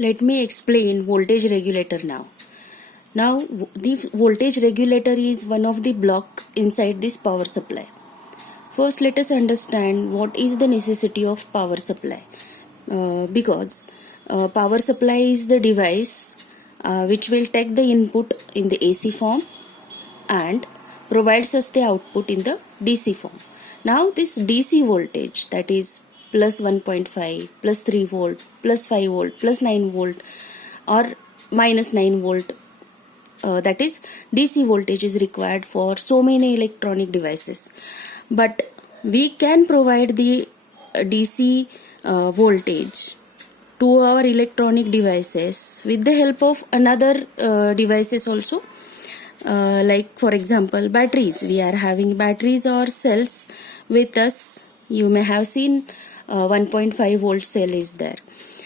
Let me explain voltage regulator now. Now the voltage regulator is one of the block inside this power supply. First let us understand what is the necessity of power supply. Because power supply is the device which will take the input in the AC form and provides us the output in the DC form. Now this DC voltage, that is plus 1.5, plus 3 volt, plus 5 volt, plus 9 volt or minus 9 volt, that is DC voltage is required for so many electronic devices. But we can provide the DC voltage to our electronic devices with the help of another devices also. Like for example batteries. We are having batteries or cells with us. You may have seen 1.5 volt cell is there.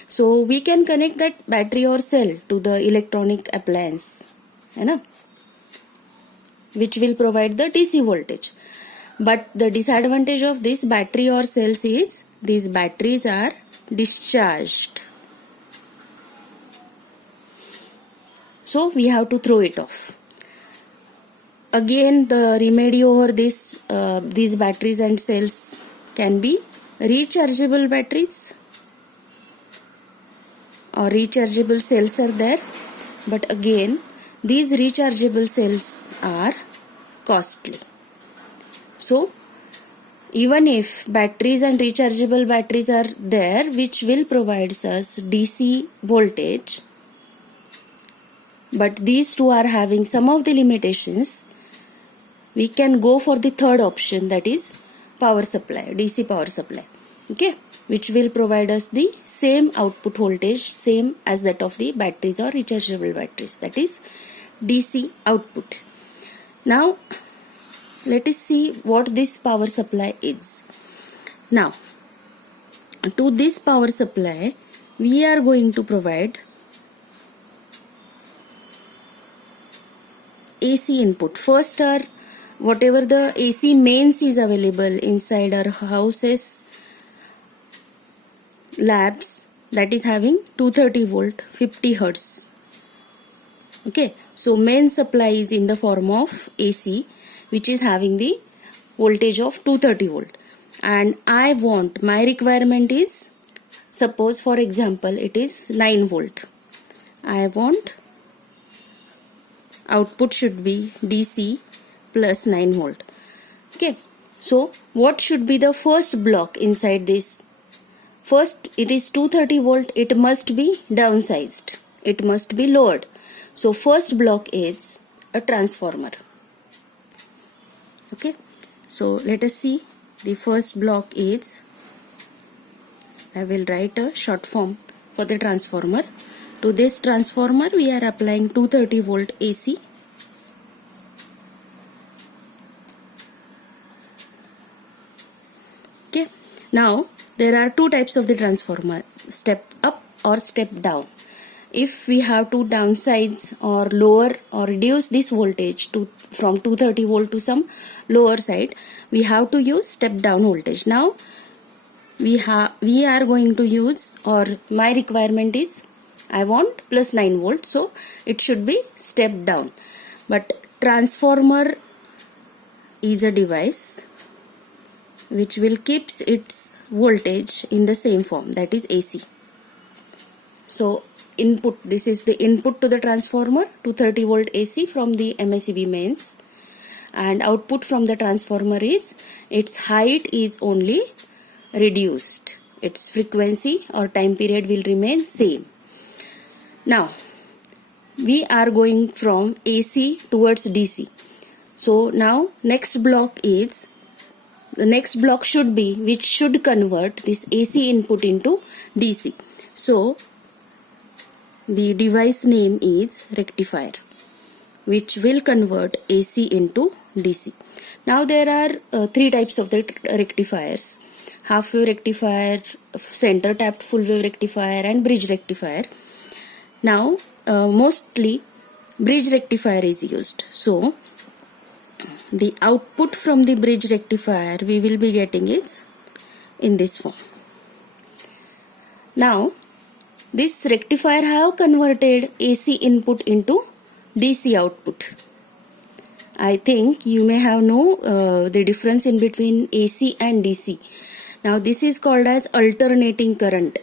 So we can connect that battery or cell to the electronic appliance, which will provide the DC voltage. But the disadvantage of this battery or cells is these batteries are discharged. So we have to throw it off. Again, the remedy over this these batteries and cells can be rechargeable batteries or rechargeable cells are there. But again, these rechargeable cells are costly. So even if batteries and rechargeable batteries are there which will provide us DC voltage, but these two are having some of the limitations, we can go for the third option, that is power supply, DC power supply, which will provide us the same output voltage, same as that of the batteries or rechargeable batteries, that is DC output. Now let us see what this power supply is. Now to this power supply we are going to provide AC input. First are whatever the AC mains is available inside our houses, labs, that is having 230 volt 50 hertz. So main supply is in the form of AC, which is having the voltage of 230 volt, and I want, my requirement is, suppose for example it is 9 volt. I want output should be DC plus 9 volt. So what should be the first block inside this? First, it is 230 volt, it must be downsized, it must be lowered. So first block is a transformer. So let us see. The first block is, I will write a short form for the transformer. To this transformer we are applying 230 volt AC. Now there are two types of the transformer, step up or step down. If we have to downsize or lower or reduce this voltage from 230 volt to some lower side, we have to use step down voltage. Now we are going to use, or my requirement is, I want plus 9 volt, so it should be step down. But transformer is a device which will keeps its voltage in the same form, that is AC. So input, this is the input to the transformer, 230 volt AC from the MICB mains, and output from the transformer is, its height is only reduced, its frequency or time period will remain same. Now we are going from AC towards DC. So now next block is, the next block should be, which should convert this AC input into DC. So the device name is rectifier, which will convert AC into DC. Now there are three types of the rectifiers: half wave rectifier, center tapped full wave rectifier, and bridge rectifier. Now mostly bridge rectifier is used. So the output from the bridge rectifier we will be getting is in this form. Now This rectifier have converted AC input into DC output. I think you may have know the difference in between AC and DC. Now this is called as alternating current.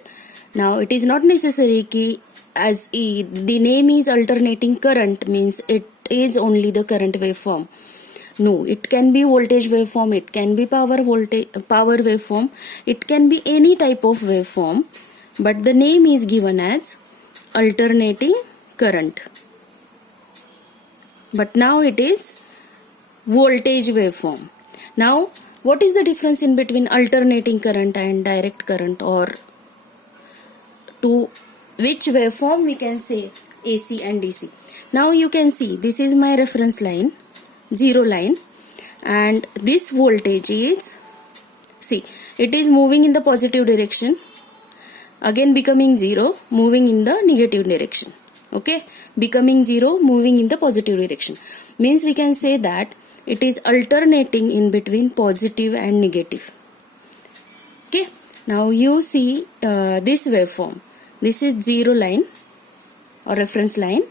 Now it is not necessary ki the name is alternating current means it is only the current waveform. No, it can be voltage waveform, it can be power waveform, it can be any type of waveform, but the name is given as alternating current. But now it is voltage waveform. Now what is the difference in between alternating current and direct current, or to which waveform we can say AC and DC? Now you can see this is my reference line, 0 line, and this voltage is, see, it is moving in the positive direction, again becoming 0, moving in the negative direction. Okay, becoming 0, moving in the positive direction. Means we can say that it is alternating in between positive and negative. Okay, now you see this waveform. This is 0 line or reference line.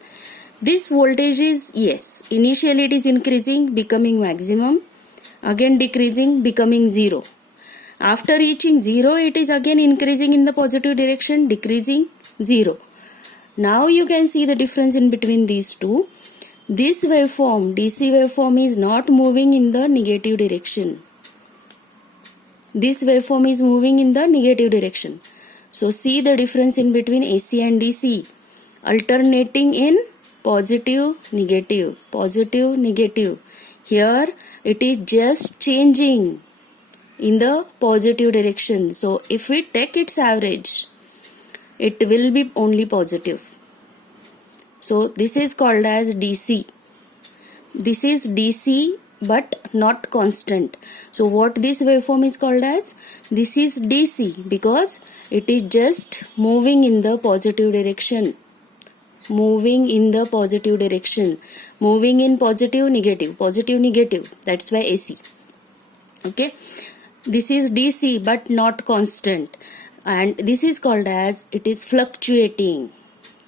This voltage is, yes, initially it is increasing, becoming maximum, again decreasing, becoming 0. After reaching 0, it is again increasing in the positive direction, decreasing, 0. Now you can see the difference in between these two. This waveform, DC waveform, is not moving in the negative direction. This waveform is moving in the negative direction. So see the difference in between AC and DC. Alternating in positive, negative, positive, negative. Here it is just changing in the positive direction. So if we take its average, it will be only positive. So this is called as DC. This is DC but not constant. So what this waveform is called as? This is DC because it is just moving in the positive direction. Moving in the positive direction. Moving in positive, negative, positive, negative. That's why AC. Okay. This is DC but not constant. And this is called as, it is fluctuating,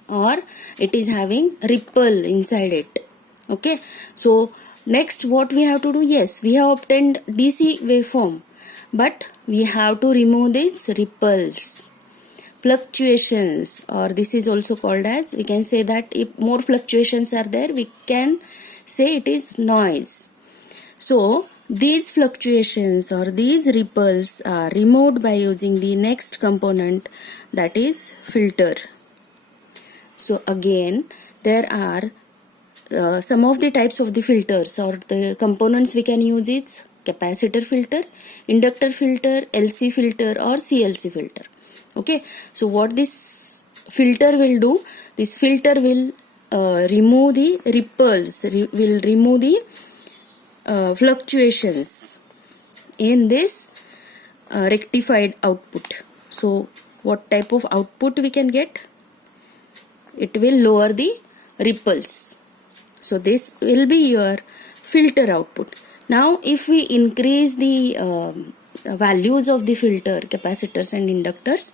or it is having ripple inside it. Okay, so next what we have to do? Yes, we have obtained DC waveform, but we have to remove these ripples, fluctuations, or this is also called as, we can say that if more fluctuations are there, we can say it is noise. So these fluctuations or these ripples are removed by using the next component, that is filter. So again, there are some of the types of the filters or the components we can use is capacitor filter, inductor filter, LC filter or CLC filter. Okay, so what this filter will do? This filter will remove the ripples, will remove the fluctuations in this rectified output. So what type of output we can get? It will lower the ripples. So this will be your filter output. Now if we increase the values of the filter, capacitors and inductors,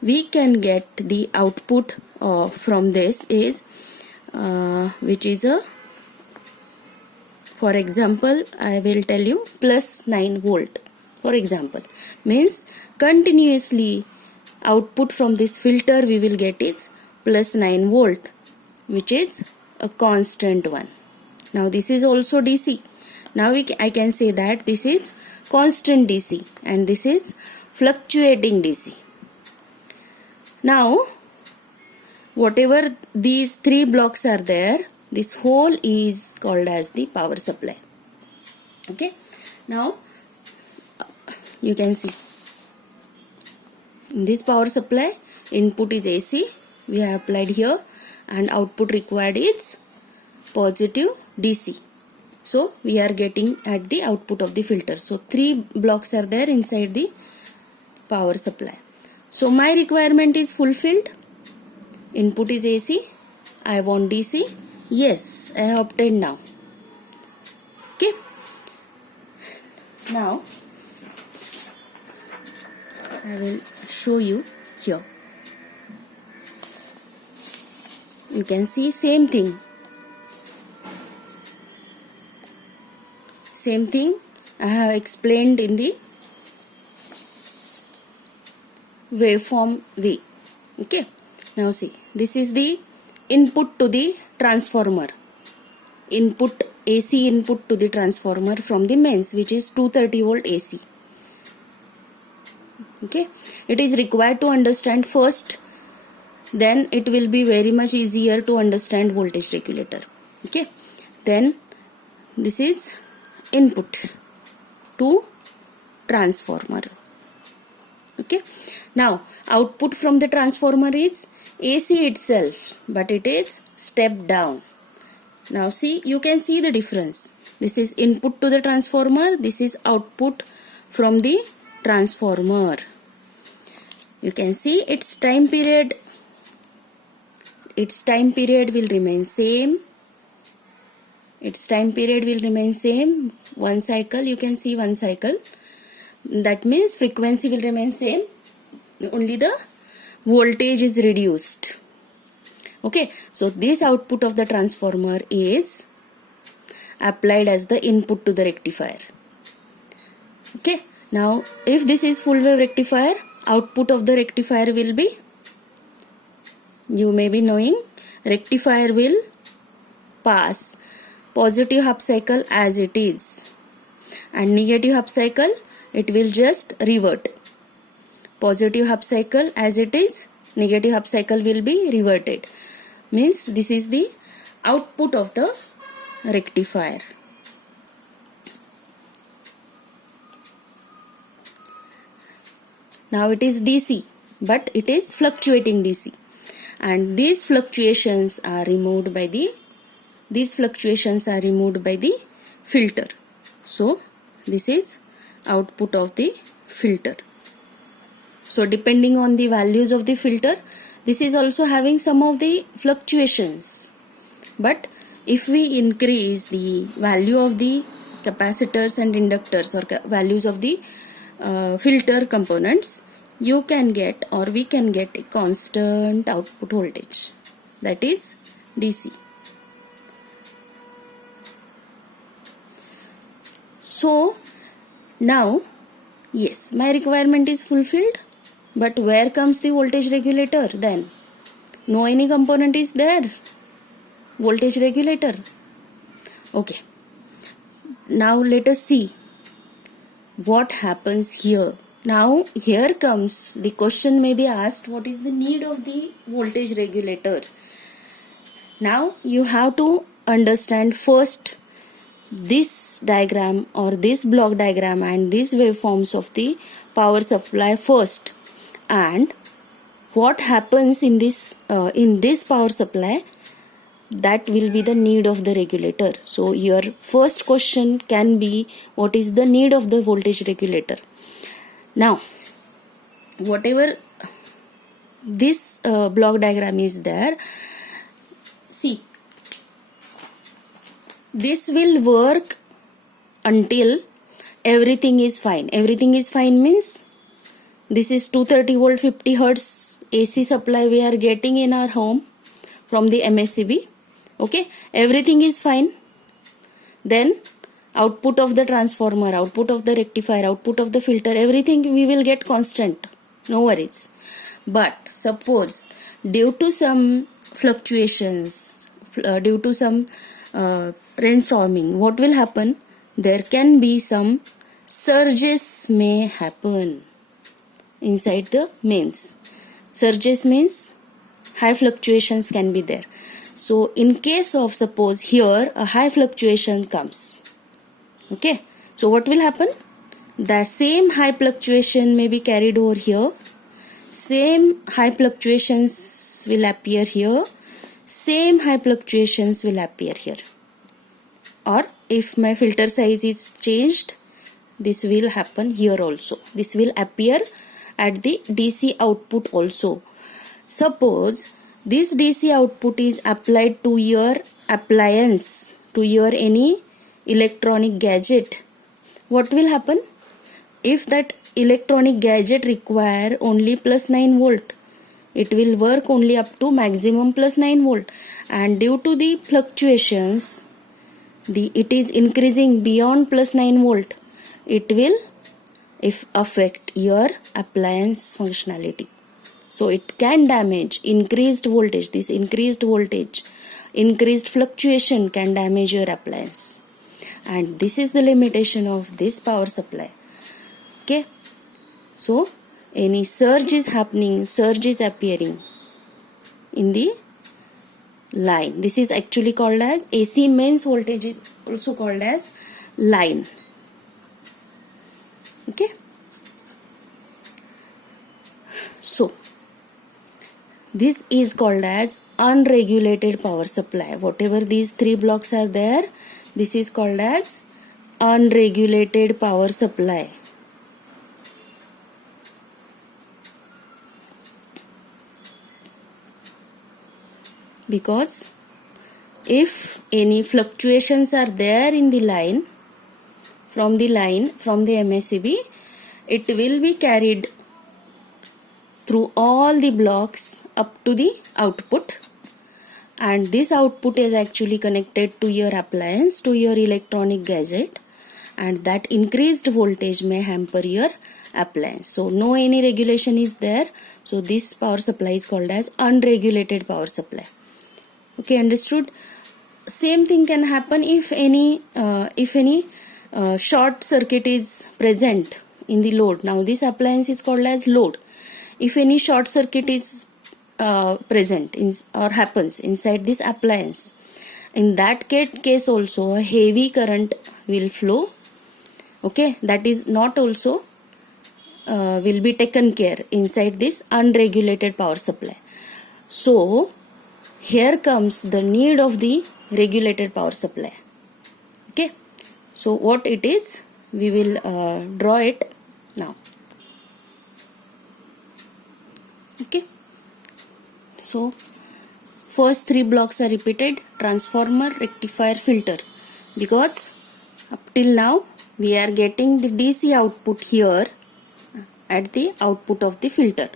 we can get the output from this is which is a, for example, I will tell you plus 9 volt. For example, means continuously output from this filter we will get is plus 9 volt, which is a constant one. Now this is also DC. Now I can say that this is constant DC and this is fluctuating DC. Now whatever these three blocks are there, this whole is called as the power supply. Okay, now you can see in this power supply, input is AC, we have applied here, and output required is positive DC. So we are getting at the output of the filter. So three blocks are there inside the power supply. So my requirement is fulfilled. Input is AC, I want DC. Yes, I have obtained now. Okay. Now I will show you here. you can see same thing I have explained in the waveform way. Okay, now see, this is the input to the transformer, AC input to the transformer from the mains, which is 230 volt AC. Okay, it is required to understand first, then it will be very much easier to understand voltage regulator. Okay, then this is input to transformer. Okay, now output from the transformer is AC itself, but it is step down. Now see, you can see the difference. This is input to the transformer, this is output from the transformer. You can see its time period will remain same. One cycle, you can see one cycle. That means frequency will remain same. Only the voltage is reduced. Okay, so this output of the transformer is applied as the input to the rectifier. Okay, now if this is full wave rectifier, output of the rectifier will be, you may be knowing, rectifier will pass positive half cycle as it is, and negative half cycle it will just revert. Positive half cycle as it is, negative half cycle will be reverted. Means this is the output of the rectifier. Now it is DC, but it is fluctuating DC, and these fluctuations are removed by the filter. So this is output of the filter. So depending on the values of the filter, this is also having some of the fluctuations. But if we increase the value of the capacitors and inductors, or values of the filter components, you can get, or we can get, a constant output voltage, that is DC. So now, yes, my requirement is fulfilled, but where comes the voltage regulator then? No any component is there, voltage regulator. Okay, now let us see what happens here. Now here comes the question, may be asked, what is the need of the voltage regulator? Now you have to understand first this diagram, or this block diagram, and these waveforms of the power supply first, and what happens in this power supply, that will be the need of the regulator. So your first question can be, what is the need of the voltage regulator? Now whatever this block diagram is there, see, this will work until everything is fine. Everything is fine means this is 230 volt 50 hertz AC supply we are getting in our home from the MSCB. Okay, everything is fine. Then output of the transformer, output of the rectifier, output of the filter, everything we will get constant, no worries. But suppose due to some fluctuations, due to some rainstorming, what will happen? There can be some surges may happen inside the mains. Surges means high fluctuations can be there. So in case of, suppose here a high fluctuation comes, okay, so what will happen? The same high fluctuation may be carried over here, same high fluctuations will appear here, same high fluctuations will appear here. Or if my filter size is changed, this will happen here also. This will appear at the DC output also. Suppose this DC output is applied to your appliance, to your any electronic gadget. What will happen? If that electronic gadget require only plus 9 volt, it will work only up to maximum plus 9 volt, and due to the fluctuations it is increasing beyond plus 9 volt, it will affect your appliance functionality. So it can damage increased voltage. This increased voltage, increased fluctuation can damage your appliance, and this is the limitation of this power supply. Okay, so any surge is happening, surge is appearing in the line. This is actually called as AC mains voltage, is also called as line. Okay, so this is called as unregulated power supply. Whatever these three blocks are there, this is called as unregulated power supply. Because if any fluctuations are there in the line, from the MACB, it will be carried through all the blocks up to the output, and this output is actually connected to your appliance, to your electronic gadget, and that increased voltage may hamper your appliance. So no any regulation is there, so this power supply is called as unregulated power supply. Okay, understood? Same thing can happen if any short circuit is present in the load. Now this appliance is called as load. If any short circuit is present or happens inside this appliance, in that case also a heavy current will flow. Okay, that is not also will be taken care inside this unregulated power supply. So here comes the need of the regulated power supply. Okay, so what it is, we will draw it now. Okay, so first three blocks are repeated: transformer, rectifier, filter, because up till now we are getting the DC output here at the output of the filter,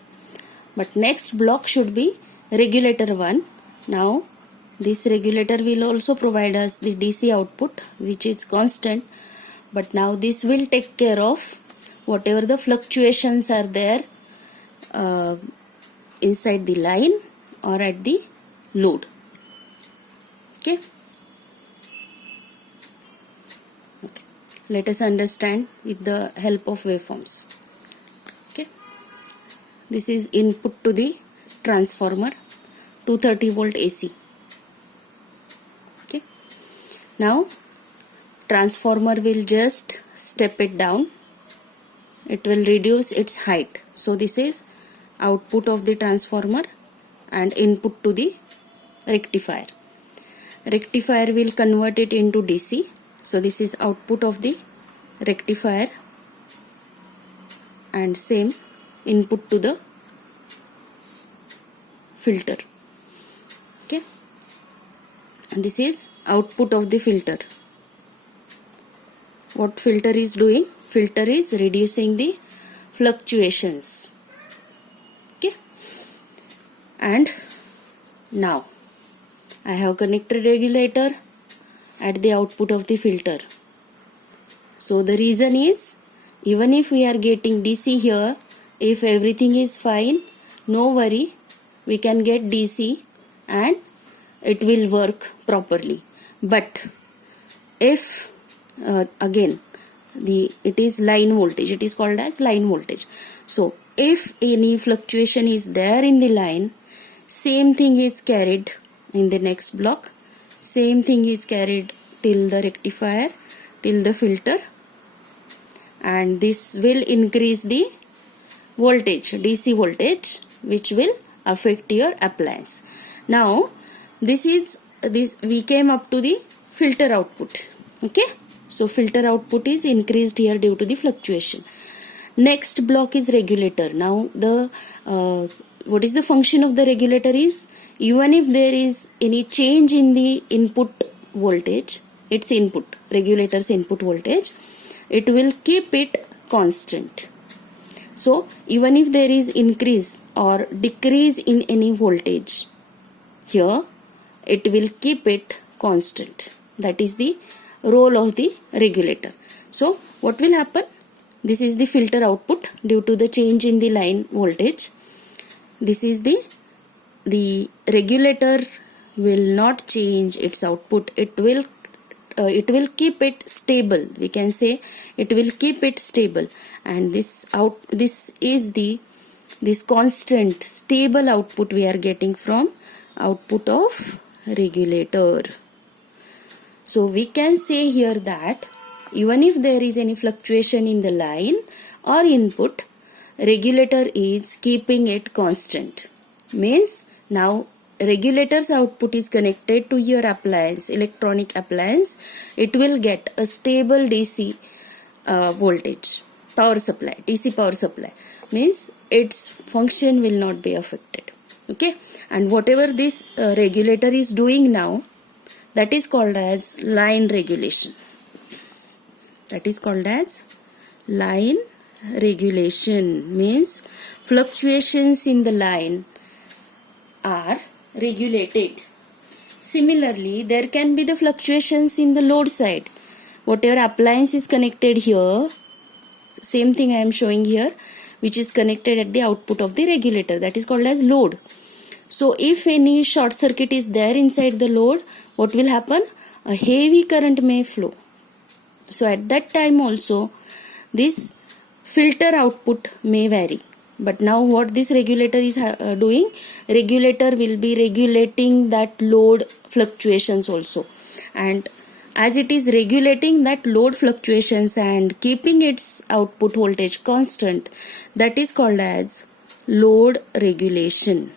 but next block should be regulator 1. Now this regulator will also provide us the DC output, which is constant, but now this will take care of whatever the fluctuations are there inside the line or at the load. Okay, let us understand with the help of waveforms. Okay, this is input to the transformer, 230 volt AC. Okay, now transformer will just step it down, it will reduce its height. So this is output of the transformer and input to the rectifier. Rectifier will convert it into DC. So this is output of the rectifier and same input to the filter. Okay, and this is output of the filter. What filter is doing? Filter is reducing the fluctuations. Okay, and now I have connected regulator at the output of the filter. So the reason is, even if we are getting DC here, if everything is fine, no worry, we can get DC and it will work properly. But if again it is line voltage, it is called as line voltage. So if any fluctuation is there in the line, same thing is carried in the next block, same thing is carried till the rectifier, till the filter, and this will increase the voltage, DC voltage, which will affect your appliance. Now this we came up to the filter output. Okay, so filter output is increased here due to the fluctuation. Next block is regulator. Now the what is the function of the regulator is, even if there is any change in the input voltage, its regulator's input voltage, it will keep it constant. So even if there is increase or decrease in any voltage, here it will keep it constant. That is the role of the regulator. So what will happen? This is the filter output due to the change in the line voltage. This is the regulator will not change its output. It will keep it stable. We can say it will keep it stable, and this is this constant stable output we are getting from output of regulator. So we can say here that even if there is any fluctuation in the line or input, regulator is keeping it constant. Means now regulator's output is connected to your appliance, electronic appliance. It will get a stable DC voltage, power supply, DC power supply. Means its function will not be affected. Okay, and whatever this regulator is doing now, that is called as line regulation. That is called as line regulation. Means fluctuations in the line are regulated. Similarly, there can be the fluctuations in the load side. Whatever appliance is connected here, same thing I am showing here, which is connected at the output of the regulator, that is called as load. So if any short circuit is there inside the load, what will happen? A heavy current may flow. So at that time also this filter output may vary. But now what this regulator is doing? Regulator will be regulating that load fluctuations also. And as it is regulating that load fluctuations and keeping its output voltage constant, that is called as load regulation.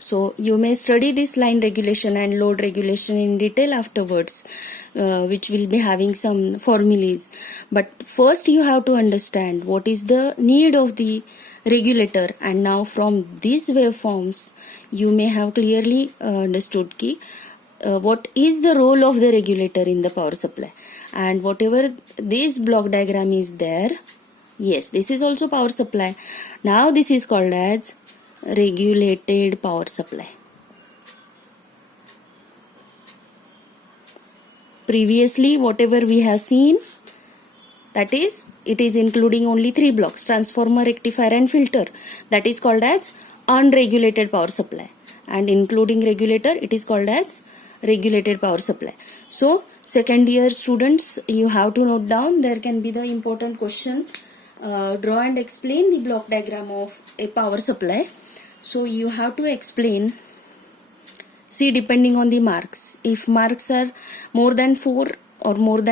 So you may study this line regulation and load regulation in detail afterwards, which will be having some formulas. But first you have to understand what is the need of the regulator, and now from these waveforms you may have clearly understood what is the role of the regulator in the power supply. And whatever this block diagram is there, yes, this is also power supply. Now this is called as regulated power supply. Previously whatever we have seen, that is, it is including only 3 blocks: transformer, rectifier and filter. That is called as unregulated power supply, and including regulator, it is called as regulated power supply. So second year students, you have to note down, there can be the important question, draw and explain the block diagram of a power supply. So you have to explain, see, depending on the marks, if marks are more than 4 or more than